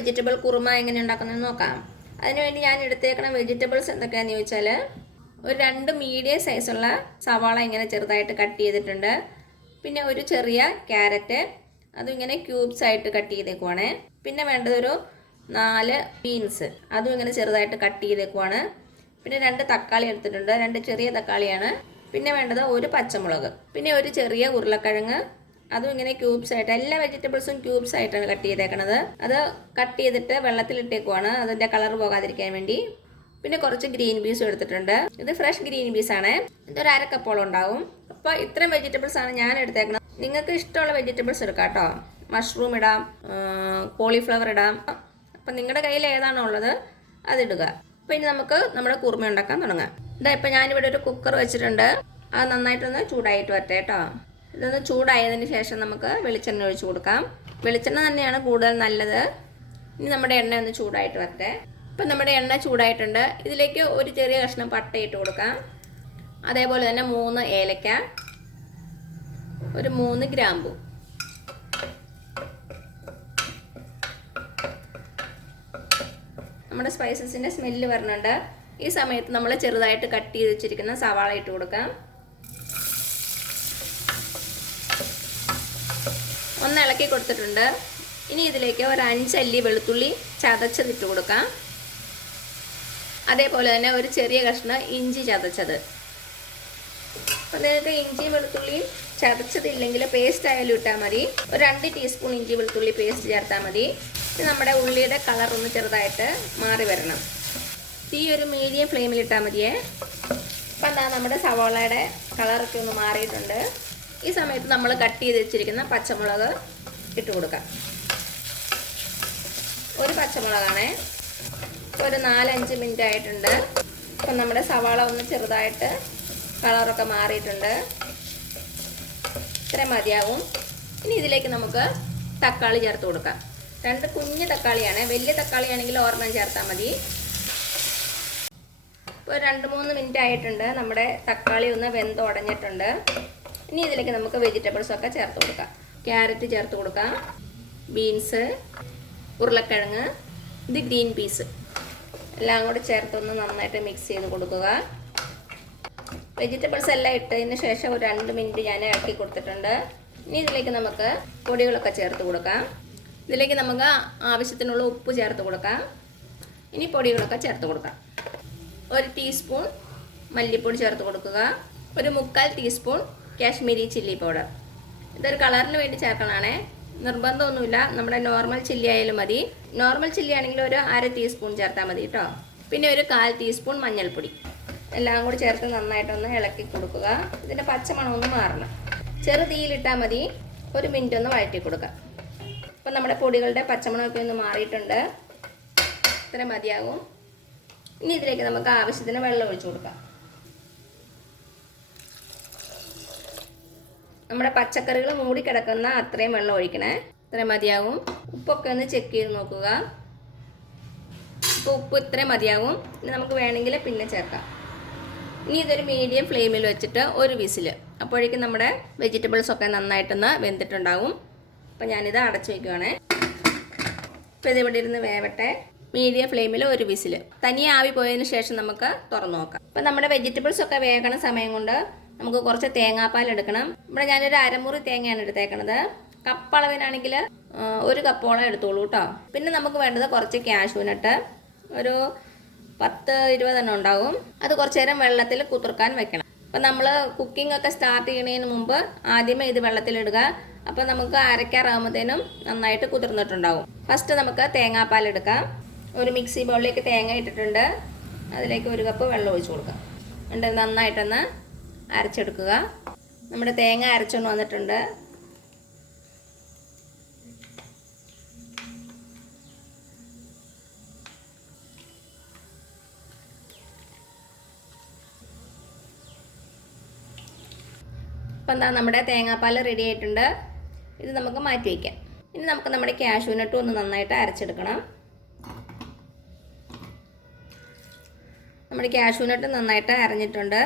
Vegetable kurma എങ്ങനെ ഉണ്ടാക്കുന്നതെന്ന് നോക്കാം. അതിനുവേണ്ടി ഞാൻ എടുത്തേക്കുന്ന വെജിറ്റബിൾസ് എന്തൊക്കെയാണെന്ന് ചോദിച്ചാൽ, ഒരു 2 മീഡിയം സൈസുള്ള സവാള ഇങ്ങനെ ചെറുതായിട്ട് കട്ട് ചെയ്തിട്ടുണ്ട്. പിന്നെ ഒരു ചെറിയ ക്യാരറ്റ്, അതും ഇങ്ങനെ ക്യൂബ്സ് ആയിട്ട് കട്ട് ചെയ്തേക്കുവാണ്. പിന്നെ വേണ്ടത് ഒരു 4 ബീൻസ്, അതും ഇങ്ങനെ ചെറുതായിട്ട് കട്ട് ചെയ്തേക്കുവാണ്. പിന്നെ 2 തക്കാളി എടുത്തിട്ടുണ്ട്, 2 ചെറിയ തക്കാളിയാണ്. പിന്നെ വേണ്ടത് ഒരു പച്ചമുളക്, പിന്നെ ഒരു ചെറിയ ഉരുളക്കിഴങ്ങ്, അതും ഇങ്ങനെ ക്യൂബ്സ് ആയിട്ട്, എല്ലാ വെജിറ്റബിൾസും ക്യൂബ്സ് ആയിട്ടാണ് കട്ട് ചെയ്തേക്കണത്. അത് കട്ട് ചെയ്തിട്ട് വെള്ളത്തിലിട്ടേക്കുവാണ് അതിൻ്റെ കളർ പോകാതിരിക്കാൻ വേണ്ടി. പിന്നെ കുറച്ച് ഗ്രീൻ പീസും എടുത്തിട്ടുണ്ട്. ഇത് ഫ്രഷ് ഗ്രീൻ പീസാണ്. ഇതൊരു 1/2 കപ്പോളം ഉണ്ടാവും. അപ്പോൾ ഇത്രയും വെജിറ്റബിൾസ് ആണ് ഞാൻ എടുത്തേക്കുന്നത്. നിങ്ങൾക്ക് ഇഷ്ടമുള്ള വെജിറ്റബിൾസ് എടുക്കാം കേട്ടോ. മഷ്റൂം ഇടാം, കോളിഫ്ലവർ ഇടാം. അപ്പം നിങ്ങളുടെ കയ്യിൽ ഏതാണോ ഉള്ളത് അതിടുക. അപ്പോൾ ഇനി നമുക്ക് നമ്മുടെ കുറുമ ഉണ്ടാക്കാൻ തുടങ്ങാം. ഇതാ ഇപ്പം ഞാനിവിടെ ഒരു കുക്കർ വെച്ചിട്ടുണ്ട്. അത് നന്നായിട്ടൊന്ന് ചൂടായിട്ട് വരട്ടെ കേട്ടോ. ഇതൊന്ന് ചൂടായതിന് ശേഷം നമുക്ക് വെളിച്ചെണ്ണ ഒഴിച്ച് കൊടുക്കാം. വെളിച്ചെണ്ണ തന്നെയാണ് കൂടുതൽ നല്ലത്. ഇനി നമ്മുടെ എണ്ണ ഒന്ന് ചൂടായിട്ട് വരട്ടെ. ഇപ്പം നമ്മുടെ എണ്ണ ചൂടായിട്ടുണ്ട്. ഇതിലേക്ക് ഒരു ചെറിയ കഷ്ണം പട്ട ഇട്ട് കൊടുക്കാം. അതേപോലെ തന്നെ 3 ഏലക്ക, ഒരു 3 ഗ്രാമ്പു. നമ്മുടെ സ്പൈസസിൻ്റെ സ്മെല്ല് വരുന്നുണ്ട്. ഈ സമയത്ത് നമ്മൾ ചെറുതായിട്ട് കട്ട് ചെയ്ത് വെച്ചിരിക്കുന്ന സവാള ഇട്ട് കൊടുക്കാം. ഒന്ന് ഇളക്കി കൊടുത്തിട്ടുണ്ട്. ഇനി ഇതിലേക്ക് ഒരു 5 അല്ലി വെളുത്തുള്ളി ചതച്ചതിട്ട് കൊടുക്കാം. അതേപോലെ തന്നെ ഒരു ചെറിയ കഷ്ണം ഇഞ്ചി ചതച്ചത്. അപ്പോൾ നിങ്ങൾക്ക് ഇഞ്ചിയും വെളുത്തുള്ളിയും ചതച്ചതില്ലെങ്കിൽ പേസ്റ്റ് ആയാലും ഇട്ടാൽ മതി. ഒരു 2 ടീസ്പൂൺ ഇഞ്ചി വെളുത്തുള്ളി പേസ്റ്റ് ചേർത്താൽ മതി. ഇത് നമ്മുടെ ഉള്ളിയുടെ കളർ ഒന്ന് ചെറുതായിട്ട് മാറി വരണം. തീ ഒരു മീഡിയം ഫ്ലെയിമിൽ ഇട്ടാൽ മതിയേ. അപ്പം എന്താ നമ്മുടെ സവാളയുടെ കളറൊക്കെ ഒന്ന് മാറിയിട്ടുണ്ട്. ഈ സമയത്ത് നമ്മൾ കട്ട് ചെയ്ത് വെച്ചിരിക്കുന്ന പച്ചമുളക് ഇട്ട് കൊടുക്കാം. ഒരു പച്ചമുളകാണ്. ഒരു 4-5 മിനിറ്റ് ആയിട്ടുണ്ട്. അപ്പം നമ്മുടെ സവാള ഒന്ന് ചെറുതായിട്ട് കളറൊക്കെ മാറിയിട്ടുണ്ട്. ഇത്ര മതിയാവും. ഇനി ഇതിലേക്ക് നമുക്ക് തക്കാളി ചേർത്ത് കൊടുക്കാം. 2 കുഞ്ഞ് തക്കാളിയാണ്. വലിയ തക്കാളിയാണെങ്കിൽ 1 ചേർത്താൽ മതി. ഇപ്പോൾ 2-3 മിനിറ്റ് ആയിട്ടുണ്ട്. നമ്മുടെ തക്കാളി ഒന്ന് വെന്തുടഞ്ഞിട്ടുണ്ട്. ഇനി ഇതിലേക്ക് നമുക്ക് വെജിറ്റബിൾസൊക്കെ ചേർത്ത് കൊടുക്കാം. ക്യാരറ്റ് ചേർത്ത് കൊടുക്കാം, ബീൻസ്, ഉരുളക്കിഴങ്ങ്, ഇത് ഗ്രീൻ പീസ് എല്ലാം കൂടി ചേർത്തൊന്ന് നന്നായിട്ട് മിക്സ് ചെയ്ത് കൊടുക്കുക. വെജിറ്റബിൾസ് എല്ലാം ഇട്ടതിന് ശേഷം ഒരു 2 മിനിറ്റ് ഞാൻ ഇളക്കി കൊടുത്തിട്ടുണ്ട്. ഇനി ഇതിലേക്ക് നമുക്ക് പൊടികളൊക്കെ ചേർത്ത് കൊടുക്കാം. ഇതിലേക്ക് നമുക്ക് ആവശ്യത്തിനുള്ള ഉപ്പ് ചേർത്ത് കൊടുക്കാം. ഇനി പൊടികളൊക്കെ ചേർത്ത് കൊടുക്കാം. 1 ടീസ്പൂൺ മല്ലിപ്പൊടി ചേർത്ത് കൊടുക്കുക. ഒരു 1/4 ടീസ്പൂൺ കാശ്മീരി ചില്ലി പൗഡർ. ഇതൊരു കളറിന് വേണ്ടി ചേർക്കണമാണേ, നിർബന്ധമൊന്നുമില്ല. നമ്മുടെ നോർമൽ ചില്ലി ആയാലും മതി. നോർമൽ ചില്ലി ആണെങ്കിൽ ഒരു 1/2 ടീസ്പൂൺ ചേർത്താൽ മതി കേട്ടോ. പിന്നെ ഒരു 1/4 ടീസ്പൂൺ മഞ്ഞൾപ്പൊടി എല്ലാം കൂടി ചേർത്ത് നന്നായിട്ടൊന്ന് ഇളക്കി കൊടുക്കുക. ഇതിൻ്റെ പച്ചമണം ഒന്ന് മാറണം. ചെറു തീയിലിട്ടാൽ മതി. 1 മിനിറ്റ് ഒന്ന് വഴറ്റി കൊടുക്കുക. അപ്പം നമ്മുടെ പൊടികളുടെ പച്ചമണമൊക്കെ ഒന്ന് മാറിയിട്ടുണ്ട്. ഇത്ര മതിയാകും. ഇനി ഇതിലേക്ക് നമുക്ക് ആവശ്യത്തിന് വെള്ളം ഒഴിച്ചു കൊടുക്കാം. നമ്മുടെ പച്ചക്കറികൾ മൂടിക്കിടക്കുന്ന അത്രയും വെള്ളം ഒഴിക്കണേ. ഇത്ര മതിയാവും. ഉപ്പൊക്കെ ഒന്ന് ചെക്ക് ചെയ്ത് നോക്കുക. ഇപ്പോൾ ഉപ്പ് ഇത്രയും മതിയാവും. ഇനി നമുക്ക് വേണമെങ്കിൽ പിന്നെ ചേർക്കാം. ഇനി ഇതൊരു മീഡിയം ഫ്ലെയിമിൽ വെച്ചിട്ട് ഒരു വിസിൽ. അപ്പോഴേക്കും നമ്മുടെ വെജിറ്റബിൾസൊക്കെ നന്നായിട്ടൊന്ന് വെന്തിട്ടുണ്ടാവും. അപ്പോൾ ഞാനിത് അടച്ചു വയ്ക്കുവാണേ. ഇപ്പോൾ ഇതിവിടെ ഇരുന്ന് വേവട്ടെ. മീഡിയം ഫ്ലെയിമിൽ ഒരു വിസിൽ. തനിയെ ആവി പോയതിന് ശേഷം നമുക്ക് തുറന്നു നോക്കാം. അപ്പം നമ്മുടെ വെജിറ്റബിൾസൊക്കെ വേകണ സമയം കൊണ്ട് നമുക്ക് കുറച്ച് തേങ്ങാപ്പാൽ എടുക്കണം. ഇവിടെ ഞാനൊരു 1/2 മുറി തേങ്ങയാണ് എടുത്തേക്കണത്. കപ്പളവിനാണെങ്കിൽ 1 കപ്പോളം എടുത്തോളൂ കേട്ടോ. പിന്നെ നമുക്ക് വേണ്ടത് കുറച്ച് കാഷ്യൂനട്ട്, ഒരു 10-20 എണ്ണം ഉണ്ടാവും. അത് കുറച്ച് നേരം വെള്ളത്തിൽ കുതിർക്കാൻ വെക്കണം. അപ്പം നമ്മൾ കുക്കിംഗ് ഒക്കെ സ്റ്റാർട്ട് ചെയ്യുന്നതിന് മുമ്പ് ആദ്യമേ ഇത് വെള്ളത്തിലിടുക. അപ്പം നമുക്ക് അരയ്ക്കാറാകുമ്പോഴത്തേനും നന്നായിട്ട് കുതിർന്നിട്ടുണ്ടാവും. ഫസ്റ്റ് നമുക്ക് തേങ്ങാപ്പാൽ എടുക്കാം. ഒരു മിക്സി ബൗളിലേക്ക് തേങ്ങ ഇട്ടിട്ടുണ്ട്. അതിലേക്ക് 1 കപ്പ് വെള്ളം ഒഴിച്ച് കൊടുക്കാം. എന്നിട്ട് നന്നായിട്ടൊന്ന് അരച്ചെടുക്കുക. നമ്മുടെ തേങ്ങ അരച്ചുകൊണ്ട് വന്നിട്ടുണ്ട്. അപ്പം എന്താ നമ്മുടെ തേങ്ങാപ്പാൽ റെഡി ആയിട്ടുണ്ട്. ഇത് നമുക്ക് മാറ്റി വയ്ക്കാം. ഇനി നമുക്ക് നമ്മുടെ കാഷ്യൂനട്ടും ഒന്ന് നന്നായിട്ട് അരച്ചെടുക്കണം. നമ്മുടെ കാഷ്യൂനട്ട് നന്നായിട്ട് അരഞ്ഞിട്ടുണ്ട്.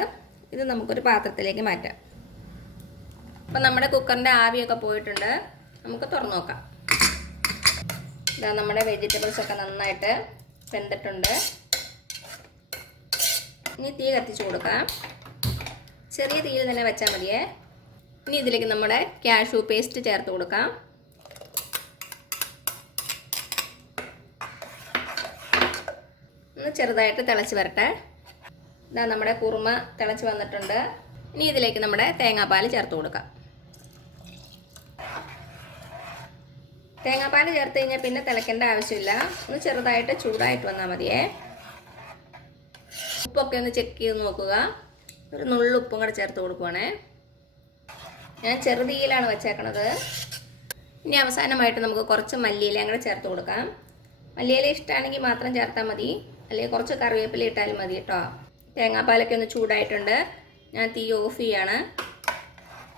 ഇത് നമുക്കൊരു പാത്രത്തിലേക്ക് മാറ്റാം. അപ്പം നമ്മുടെ കുക്കറിൻ്റെ ആവിയൊക്കെ പോയിട്ടുണ്ട്. നമുക്ക് തുറന്നു നോക്കാം. നമ്മുടെ വെജിറ്റബിൾസൊക്കെ നന്നായിട്ട് വെന്തിട്ടുണ്ട്. ഇനി തീ കത്തിച്ച് കൊടുക്കാം. ചെറിയ തീയിൽ തന്നെ വെച്ചാൽ മതിയേ. ഇനി ഇതിലേക്ക് നമ്മുടെ കാഷ്യൂ പേസ്റ്റ് ചേർത്ത് കൊടുക്കാം. ഒന്ന് ചെറുതായിട്ട് തിളച്ച് വരട്ടെ. ഇതാ നമ്മുടെ കുറുമ തിളച്ച് വന്നിട്ടുണ്ട്. ഇനി ഇതിലേക്ക് നമ്മുടെ തേങ്ങാപ്പാൽ ചേർത്ത് കൊടുക്കാം. തേങ്ങാപ്പാൽ ചേർത്ത് കഴിഞ്ഞാൽ പിന്നെ തിളയ്ക്കേണ്ട ആവശ്യമില്ല. ഒന്ന് ചെറുതായിട്ട് ചൂടായിട്ട് വന്നാൽ മതിയേ. ഉപ്പൊക്കെ ഒന്ന് ചെക്ക് ചെയ്ത് നോക്കുക. ഒരു നുള്ളുപ്പും കൂടെ ചേർത്ത് കൊടുക്കുവാണേ. ഞാൻ ചെറുതീയിലാണ് വെച്ചേക്കണത്. ഇനി അവസാനമായിട്ട് നമുക്ക് കുറച്ച് മല്ലിയിലയും കൂടെ ചേർത്ത് കൊടുക്കാം. മല്ലിയില ഇഷ്ടമാണെങ്കിൽ മാത്രം ചേർത്താൽ മതി, അല്ലെങ്കിൽ കുറച്ച് കറിവേപ്പില ഇട്ടാലും മതി കേട്ടോ. തേങ്ങാപ്പാലൊക്കെ ഒന്ന് ചൂടായിട്ടുണ്ട്. ഞാൻ തീ ഓഫ് ചെയ്യാണ്.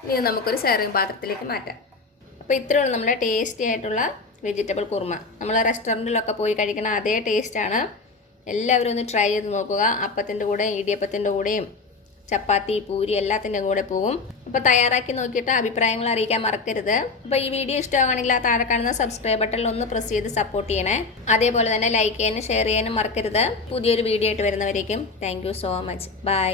ഇനി നമുക്കൊരു സെർവിങ് പാത്രത്തിലേക്ക് മാറ്റാം. അപ്പോൾ ഇത്രയുള്ള നമ്മുടെ ടേസ്റ്റി ആയിട്ടുള്ള വെജിറ്റബിൾ കുറുമ. നമ്മൾ റെസ്റ്റോറൻറ്റിലൊക്കെ പോയി കഴിക്കുന്ന അതേ ടേസ്റ്റാണ്. എല്ലാവരും ഒന്ന് ട്രൈ ചെയ്ത് നോക്കുക. അപ്പത്തിൻ്റെ കൂടെയും ഇടിയപ്പത്തിൻ്റെ കൂടെയും ചപ്പാത്തി, പൂരി എല്ലാത്തിൻ്റെ കൂടെ പോകും. അപ്പോൾ തയ്യാറാക്കി നോക്കിയിട്ട് അഭിപ്രായങ്ങൾ അറിയിക്കാൻ മറക്കരുത്. അപ്പോൾ ഈ വീഡിയോ ഇഷ്ടമാണെങ്കിൽ ആ താഴെ കാണുന്ന സബ്സ്ക്രൈബ് ബട്ടണിൽ ഒന്ന് പ്രസ് ചെയ്ത് സപ്പോർട്ട് ചെയ്യണേ. അതേപോലെ തന്നെ ലൈക്ക് ചെയ്യാനും ഷെയർ ചെയ്യാനും മറക്കരുത്. പുതിയൊരു വീഡിയോ ആയിട്ട് വരുന്നവരേക്കും thank you so much. By.